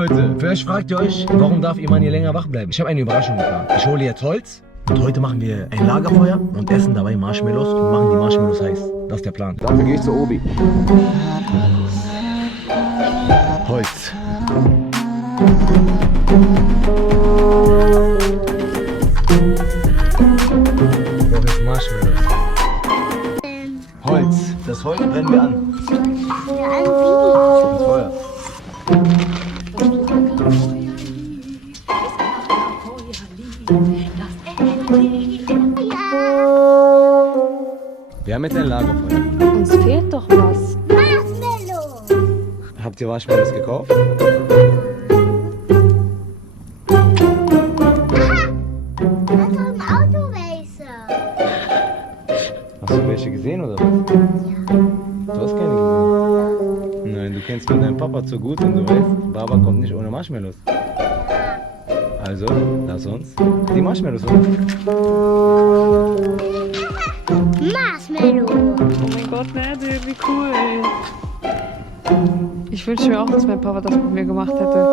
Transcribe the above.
Leute, vielleicht fragt ihr euch, warum darf ihr Mann hier länger wach bleiben? Ich habe eine Überraschung geplant. Ich hole jetzt Holz und heute machen wir ein Lagerfeuer und essen dabei Marshmallows und machen die Marshmallows heiß. Das ist der Plan. Dafür gehe ich zu Obi. Holz. Ich brauche jetzt Marshmallows. Holz. Das Holz brennen wir an. Das Feuer. Wir haben jetzt ein Lagerfeuer. Uns fehlt doch was. Marshmallow! Habt ihr Marshmallows gekauft? Da hat doch im Auto welche. Hast du welche gesehen oder was? Du hast keine gesehen. Nein, du kennst nur deinen Papa zu gut und du weißt, Baba kommt nicht ohne Marshmallows. Also, lass uns die Marshmallows holen. Marshmallow! Oh mein Gott, Nadel, wie cool. Ich wünsche mir auch, dass mein Papa das mit mir gemacht hätte.